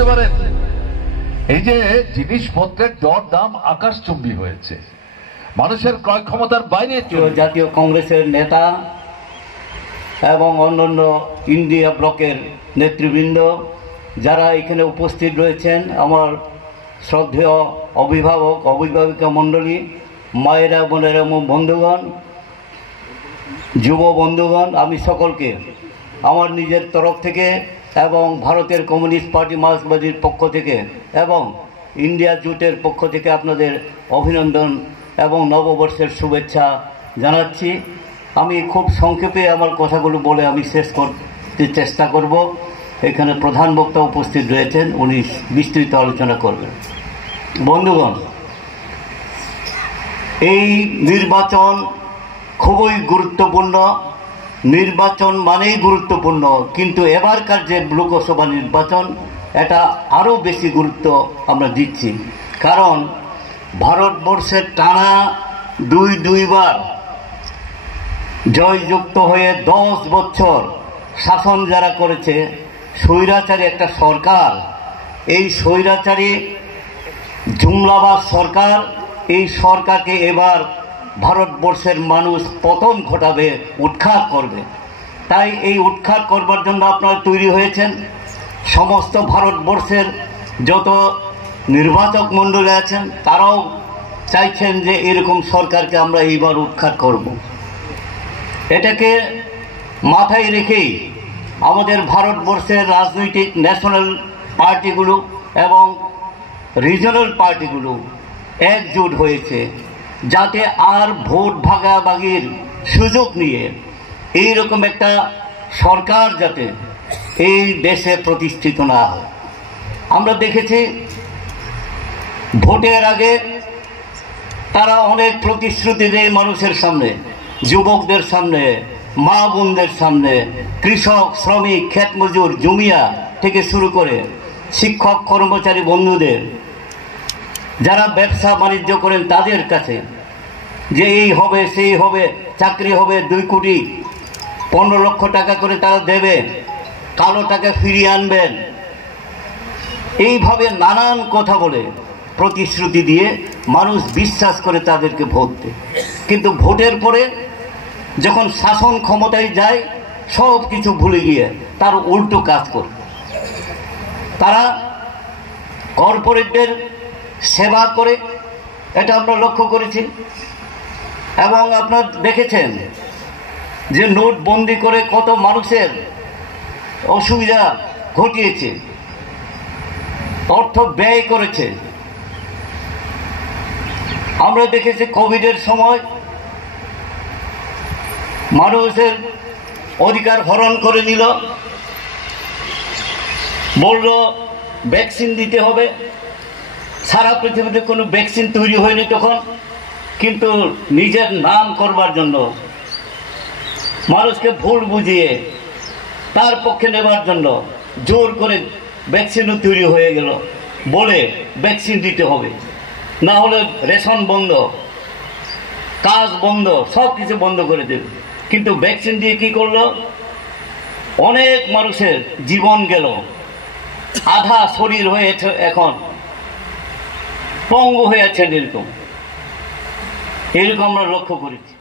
বুঝতে পারেন এই যে জিনিসপত্রের দর দাম আকাশচুম্বী হয়েছে, মানুষের ক্রয় ক্ষমতার বাইরে। জাতীয় কংগ্রেসের নেতা এবং অন্যান্য ইন্ডিয়া ব্লকের নেতৃবৃন্দ যারা এখানে উপস্থিত রয়েছেন, আমার শ্রদ্ধেয় অভিভাবক অভিভাবিকা মণ্ডলী, মায়েরা বোনেরা এবং বন্ধুগণ, যুব বন্ধুগণ, আমি সকলকে আমার নিজের তরফ থেকে এবং ভারতের কমিউনিস্ট পার্টি মার্ক্সবাদীর পক্ষ থেকে এবং ইন্ডিয়া জোটের পক্ষ থেকে আপনাদের অভিনন্দন এবং নববর্ষের শুভেচ্ছা জানাচ্ছি। আমি খুব সংক্ষেপে আমার কথাগুলো বলে আমি শেষ করতে চেষ্টা করব। এখানে প্রধান বক্তা উপস্থিত রয়েছেন, উনি বিস্তৃত আলোচনা করবেন। বন্ধুগণ, এই নির্বাচন খুবই গুরুত্বপূর্ণ। নির্বাচন মানেই গুরুত্বপূর্ণ, কিন্তু এবারকার যে লোকসভা নির্বাচন এটা আরও বেশি গুরুত্ব আমরা দিচ্ছি, কারণ ভারতবর্ষের টানা দুইবার জয়যুক্ত হয়ে 10 বছর শাসন যারা করেছে, স্বৈরাচারী একটা সরকার, এই স্বৈরাচারী জুমলাবাজ সরকার, এই সরকারকে এবার ভারতবর্ষের মানুষ পতন ঘটাবে, উৎখাত করবে। তাই এই উৎখাত করবার জন্য আপনারা তৈরি হয়েছেন। সমস্ত ভারতবর্ষের যত নির্বাচক মণ্ডলী আছেন তারাও চাইছেন যে এরকম সরকারকে আমরা এইবার উৎখাত করব। এটাকে মাথায় রেখেই আমাদের ভারতবর্ষের রাজনৈতিক ন্যাশনাল পার্টিগুলো এবং রিজনাল পার্টিগুলো একজোট হয়েছে, যাতে আর ভোট ভাগাভাগির সুযোগ নিয়ে এইরকম একটা সরকার যাতে এই দেশে প্রতিষ্ঠিত না হয়। আমরা দেখেছি ভোটের আগে তারা অনেক প্রতিশ্রুতি দেয় মানুষের সামনে, যুবকদের সামনে, মা বোনদের সামনে, কৃষক, শ্রমিক, ক্ষেত মজুর, জমিয়া থেকে শুরু করে শিক্ষক কর্মচারী বন্ধুদের, যারা ব্যবসা বাণিজ্য করেন তাদের কাছে, যে এই হবে সেই হবে, চাকরি হবে, 2 কোটি 15 লক্ষ টাকা করে তারা দেবে, কালো টাকা ফিরিয়ে আনবেন, এইভাবে নানান কথা বলে প্রতিশ্রুতি দিয়ে মানুষ বিশ্বাস করে তাদেরকে ভোট দেয়। কিন্তু ভোটের পরে যখন শাসন ক্ষমতায় যায় সব কিছু ভুলে গিয়ে তার উল্টো কাজ করে। তারা কর্পোরেটদের সেবা করে, এটা আমরা লক্ষ্য করেছি। এবং আপনারা দেখেছেন যে নোট বন্দি করে কত মানুষের অসুবিধা ঘটিয়েছে, অর্থ ব্যয় করেছে। আমরা দেখেছি কোভিডের সময় মানুষের অধিকার হরণ করে নিল, বলল ভ্যাকসিন দিতে হবে। সারা পৃথিবীতে কোনো ভ্যাকসিন তৈরি হয়নি তখন, কিন্তু নিজের নাম করবার জন্য মানুষকে ভুল বুঝিয়ে তার পক্ষে নেবার জন্য জোর করে ভ্যাকসিনও তৈরি হয়ে গেল, বলে ভ্যাকসিন দিতে হবে, না হলে রেশন বন্ধ, কাজ বন্ধ, সব কিছু বন্ধ করে দেবে। কিন্তু ভ্যাকসিন দিয়ে কি করলো? অনেক মানুষের জীবন গেল, আধা শরীর হয়েছে, এখন পঙ্গু হয়ে আছেন, এরকম আমরা লক্ষ্য করেছি।